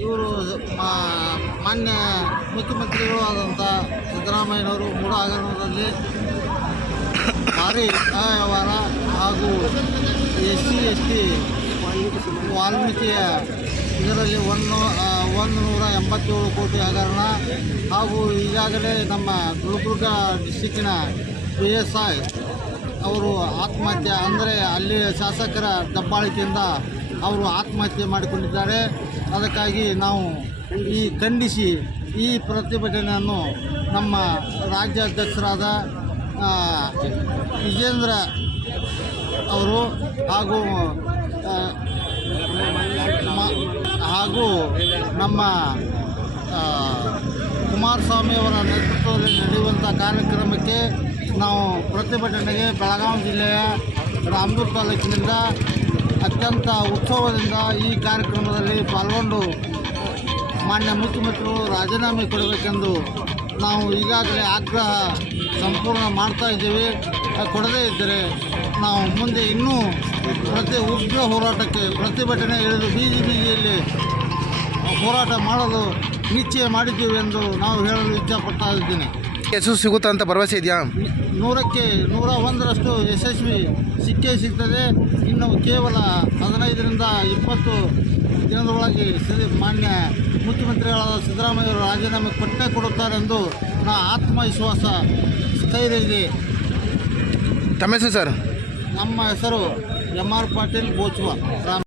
ಇವರು ಮಾನ್ಯ ಮುಖ್ಯಮಂತ್ರಿಗಳು ಆದಂಥ ಸಿದ್ದರಾಮಯ್ಯನವರು ಮೂಡ ಹಗರಣದಲ್ಲಿ ಭಾರಿ ಅವ್ಯವಹಾರ ಹಾಗೂ SC ವಾಲ್ಮೀಕಿಯ ಇದರಲ್ಲಿ 187 ಕೋಟಿ ಹಗರಣ ಹಾಗೂ ಈಗಾಗಲೇ ನಮ್ಮ ಗುಲ್ಬರ್ಗ ಡಿಸ್ಟಿಕ್ಕಿನ PSI ಅವರು ಆತ್ಮಹತ್ಯೆ ಅಂದರೆ ಅಲ್ಲಿ ಶಾಸಕರ ದಬ್ಬಾಳಿಕೆಯಿಂದ ಅವರು ಆತ್ಮಹತ್ಯೆ ಮಾಡಿಕೊಂಡಿದ್ದಾರೆ. ಅದಕ್ಕಾಗಿ ನಾವು ಖಂಡಿಸಿ ಈ ಪ್ರತಿಭಟನೆಯನ್ನು ನಮ್ಮ ರಾಜ್ಯಾಧ್ಯಕ್ಷರಾದ ವಿಜೇಂದ್ರ ಅವರು ಹಾಗೂ ನಮ್ಮ ಕುಮಾರಸ್ವಾಮಿ ಅವರ ನೇತೃತ್ವದಲ್ಲಿ ನಡೆಯುವಂಥ ಕಾರ್ಯಕ್ರಮಕ್ಕೆ ನಾವು ಪ್ರತಿಭಟನೆಗೆ ಬೆಳಗಾವಿ ಜಿಲ್ಲೆಯ ರಾಮದುರ್ಗ ತಾಲೂಕಿನಿಂದ ಅತ್ಯಂತ ಉತ್ಸವದಿಂದ ಈ ಕಾರ್ಯಕ್ರಮದಲ್ಲಿ ಪಾಲ್ಗೊಂಡು ಮಾನ್ಯ ಮುಖ್ಯಮಂತ್ರಿಗಳು ರಾಜೀನಾಮೆ ಕೊಡಬೇಕೆಂದು ನಾವು ಈಗಾಗಲೇ ಆಗ್ರಹ ಸಂಪೂರ್ಣ ಮಾಡ್ತಾ ಇದ್ದೀವಿ. ಕೊಡದೇ ಇದ್ದರೆ ನಾವು ಮುಂದೆ ಇನ್ನೂ ಉಗ್ರ ಹೋರಾಟಕ್ಕೆ ಪ್ರತಿಭಟನೆ ಇಳಿದು ಬೀದಿಯಲ್ಲಿ ಹೋರಾಟ ಮಾಡಲು ನಿಶ್ಚಯ ಮಾಡಿದ್ದೀವಿ ಎಂದು ನಾವು ಹೇಳಲು ಇಚ್ಛಪಡ್ತಾ ಇದ್ದೀನಿ. ಯಶಸ್ಸು ಸಿಗುತ್ತಾ ಅಂತ ಭರವಸೆ ಇದೆಯಾ? 100ಕ್ಕೆ 101ರಷ್ಟು ಯಶಸ್ವಿ ಸಿಗ್ತದೆ. ಇನ್ನು ಕೇವಲ 15ರಿಂದ 20 ದಿನದೊಳಗೆ ಮಾನ್ಯ ಮುಖ್ಯಮಂತ್ರಿಗಳಾದ ಸಿದ್ದರಾಮಯ್ಯವರು ರಾಜೀನಾಮೆ ಕೊಡುತ್ತಾರೆಂದು ಆತ್ಮವಿಶ್ವಾಸ ಸ್ಥೈರ್ಯ ಇದೆ. ತಮ್ಮ ಹೆಸರು ಸರ್? ನಮ್ಮ ಹೆಸರು MR ಪಾಟೀಲ್ ಬೋಚುವ.